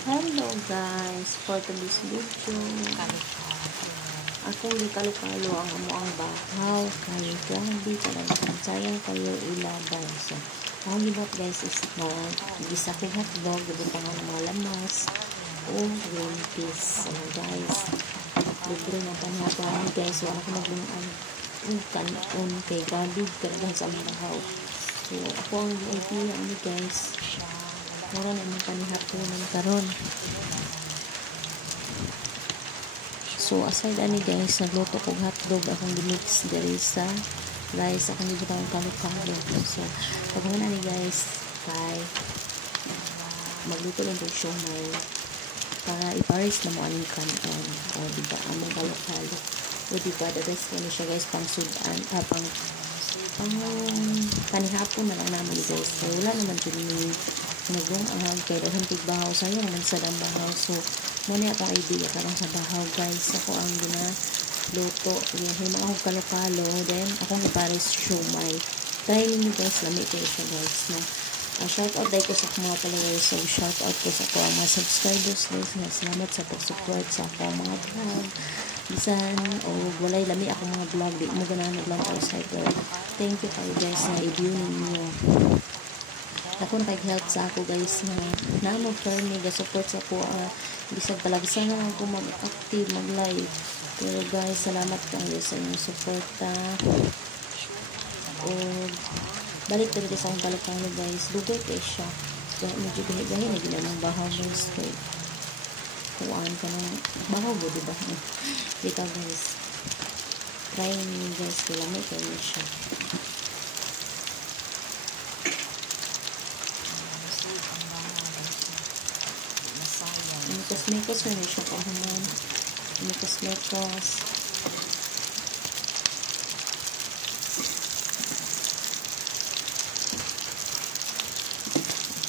Hello guys, for today's video akong gikalo-kalo ang amuang bahaw kayo grabe talaga sayang kayo ilabay so ang gibot guys is gisa ko hotdog gibutangan ng mga lamas o green peas so guys libre na panghapon guys wala ko maglungan kanon kay grabe talaga sa bahaw so ako ang idea ano guys mura na yung panihapon ng karon. So aside ani guys, nagluto kog hotdog akong gimix diri sa rice akong gibutang kalo-kalo. So pag muna ni guys, kay magluto lang kog siomay para ipares na mo aning kanon. O diba, among kalo-kalo. O diba, the best ano siya guys pang sudan, pang panihapon na lang naman guys. So wala naman din ni nagong kay dahan tigbahaw sayo naman sa bahaw so muna akong idea karang sa bahaw guys ako ang ginaluto yung mga akong kalo-kalo then akong ipares siomay try ninyo guys lami kayo siya guys na shout out dahil ko sa mga followers so shout out ko sa ako mga subscribers guys na salamat sa pag-support sa ako mga vlog bisan o walay lami ako mga vlog di mo ganahan vlog outside world thank you kayo guys na i-view ninyo ako nakag-help sa ako guys na namo firmly ga-support sa ako bisag palagsa na ako mag-active mag-live pero guys salamat kayo sa inyong suporta o balik talaga sa akong balik guys dugay kayo siya kaya medyo gahi-gahi na ginanong bahaw guys kay kuhaan ka ng bahaw mo diba dito guys try nyo guys kaya lamay kayo siya mikos na siya kahaman mikos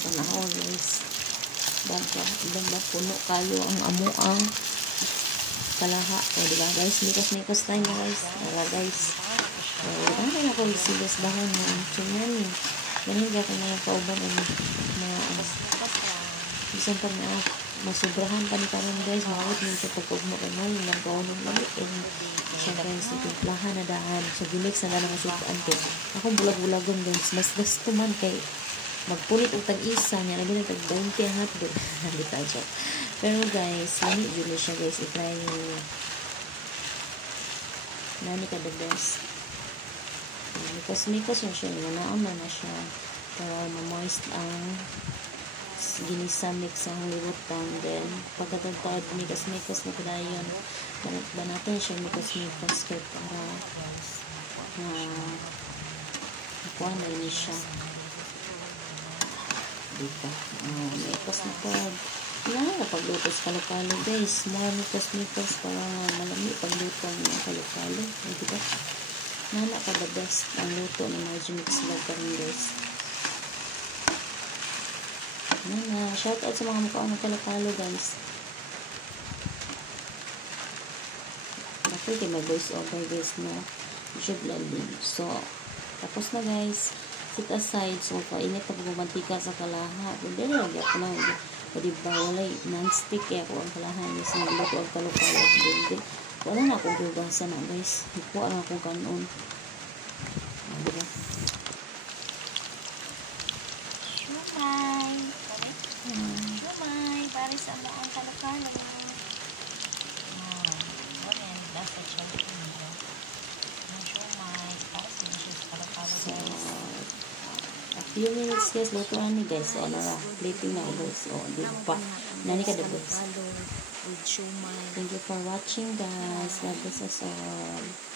panahon guys bangka puno kayo ang amuang kalaha o diba guys mikos tayo guys wala guys o ano na ako silos bahon mo so yan ganun ka mga kauban mga bisan pa na masubrahan pa ni karon guys mawat nyo sa pagkugmo kanon yung nagkaon ng lamit siya guys itimplahan na daan so gimix na lang masubraan ko akong bulag-bulagon guys mas gasto man kay magpulit utang isa niya labi na tag 20 ang hotdog halita siya pero guys lami yun siya guys i-try nyo nani ka the best mikos yun siya nanaon na siya para ma-moist ang ginisa mix ang liwutang then pagkatagtaod mikos na kadayon banatan siya mikos kaya para nakuha na ini siya dito mikos na pod pagluto sa kalo-kalo guys more mikos para malami pagluto ang mga kalo-kalo diba nana ka the best ang luto ni Magimix vlog karon guys shout out sa mga mukha ng kalo-kalo guys ako kayo may voice over guys na YouTube landing so tapos na guys sit aside so kainit na pagmamantika sa kalaha hindi na lagi ako na o diba walay non-stick kaya ako ang kalahan guys na luto ang kalo-kalo hindi wala na akong hugasan na guys ikuha na ako ganon diba Siomay, baris ang mga kalo-kalo. Nasa siya niyo. Ang siomay, baris yung siya kalo-kalo guys. A few minutes guys, lutuan ni guys. O, plating na guys. O, diba? Nani ka the best. With siomay. Thank you for watching guys. God bless us all.